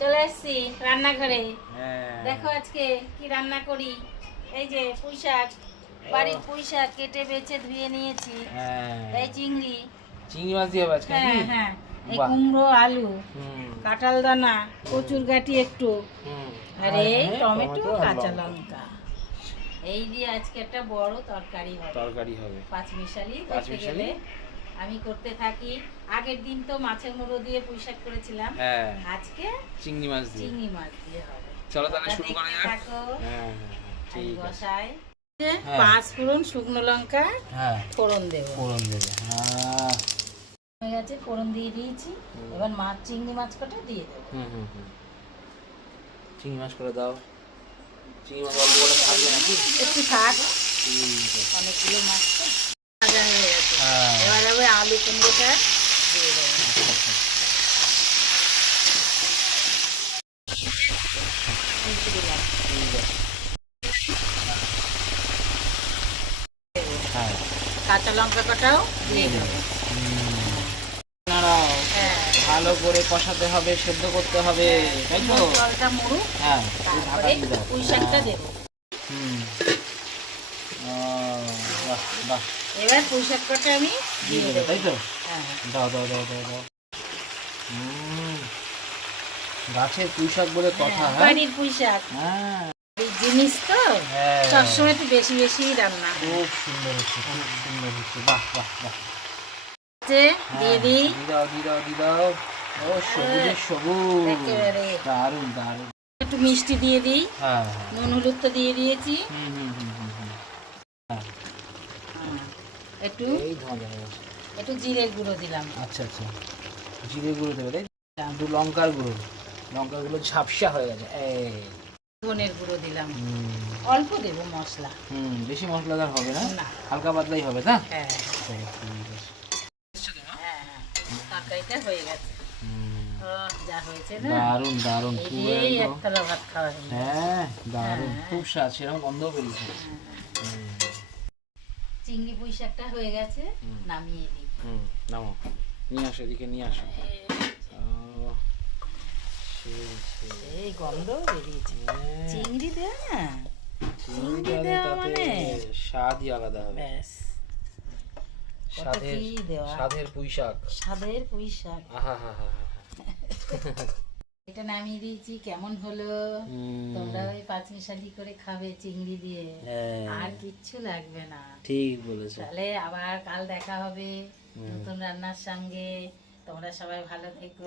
চলে এসেছি রান্নাঘরে। হ্যাঁ দেখো আজকে কি রান্না করি। এই যে পুঁই শাক, বাড়ির পুঁই শাক কেটে বেছে ধুয়ে নিয়েছি। এই চিংড়ি চিংড়ি মাছ দিয়ে হবে আজকে হ্যাঁ নাকি? হ্যাঁ, এই বাহ। কুমড়ো, আলু, হুম কাঁঠাল দানা, কচুর গাঁটি একটু, হুম আর এই টমেটো, আর কাঁচা লঙ্কা। এই দিয়ে আজকে একটা বড় তরকারি হবে। তরকারি হবে পাঁচমিশালি করতে পাঁচমিশালি? গেলে আমি করতে থাকি। আগের দিন তো মাছের মুড়ো দিয়ে পুঁই শাক করেছিলাম, হ্যাঁ আজকে চিংড়ি মাছ দিয়ে। চিংড়ি মাছ দিয়ে হবে। চলো তাহলে শুরু করা দেখতে যাক। থাকো। হ্যাঁ আমি ঠিক আছে। বসাই। হ্যাঁ। 5 ফোড়ন, শুকনো লঙ্কা হ্যাঁ ফোড়ন দেবো। ফোড়ন দেবে। হয়ে গেছে, ফোড়ন দিয়ে দিয়েছি। এবার মাছ, চিংড়ি মাছ কটা দিয়ে দেবো। চিংড়ি মাছ করে দাও। চিংড়ি মাছ অল্প করে থাকবে নাকি? একটু থাক, ঠিক আছে। অনেকগুলো মাছ তো ভাজা হয়ে গেছে। হ্যাঁ। এবার আমি আলু কুমড়োটা দিয়ে দেবো। মিশিয়ে দিলাম। ঠিক আছে। হ্যাঁ কাঁচা লঙ্কা কটাও দিয়ে দেবো। নাড়াও। হ্যাঁ, ভালো করে কষাতে হবে, সেদ্ধ করতে হবে, তাই তো? জলটা মুড়ুক, হ্যাঁ তারপরে পুঁই শাকটা দেবো। হুম বাহ বাহ এবার পুঁই শাক কটা আমি দিয়ে দিয়ে দেবে, দেবো। তাই তো? হ্যাঁ, দাও দাও দাও দাও দাও। গাছের পুঁই শাক বলে কথা। হ্যাঁ বাড়ির পুঁই শাক হ্যাঁ এই জিনিস তো হ্যাঁ। সবসময় একটু বেশি বেশি রান্না হয়। খুব সুন্দর হচ্ছে, খুব সুন্দর হচ্ছে। বাহ বাহ বাহ। দিয়ে হ্যাঁ, দিই দিয়ে দাও দিয়ে দাও দিয়ে দাও। ও সবুজের সবুজ, একেবারে। দারুণ দারুণ। একটু মিষ্টি দিয়ে দিই। হ্যাঁ নুন হলুদ তো দিয়ে দিয়েছি। হুম হুম হুম হুম হুম। হ্যাঁ একটু এই ধোঁয়া দেখা যাচ্ছে। একটু জিরের গুঁড়ো দিলাম। আচ্ছা আচ্ছা, জিরে গুঁড়ো দেবে তাই? একটু লঙ্কার গুঁড়ো, লঙ্কার গুঁড়ো ঝাপসা হয়ে গেছে। এই ধনের গুঁড়ো দিলাম। হুম অল্প দেবো মশলা। বেশি মশলাদার হবে না, না। হালকা পাতলাই হবে না? হ্যাঁ ঠিক আছে। হ্যাঁ হ্যাঁ, তরকারিটা হয়ে গেছে। যা হয়েছে না, দারুণ দারুণ, এই পুরো দিয়েই একদম। একতলা ভাত খাওয়া হয়ে যাবে। হ্যাঁ দারুণ, হ্যাঁ। খুব স্বাদ, সেরকম গন্ধও বেরিয়েছে। চিংড়ি পুঁই শাকটা হয়ে গেছে, নামিয়ে দিই। নামো, নিয়ে আসো, এদিকে নিয়ে আসো। এই গন্ধ বেরিয়েছে। হ্যাঁ। চিংড়ি দেওয়া না, চিংড়ি চিংড়ি দেওয়া তাতে মানে স্বাদই আলাদা হবে। ব্যাস, কত স্বাদের কি দেওয়া। স্বাদের পুঁই শাক। স্বাদের পুঁই শাক। আহা হা হা হা। এটা নামিয়ে দিয়েছি, কেমন হলো? তোমরা ওই পাঁচমিশালি করে খাবে চিংড়ি দিয়ে, আর কিচ্ছু লাগবে না। ঠিক বলেছো। তাহলে আবার কাল দেখা হবে নতুন রান্নার সঙ্গে। তোমরা সবাই ভালো থেকো,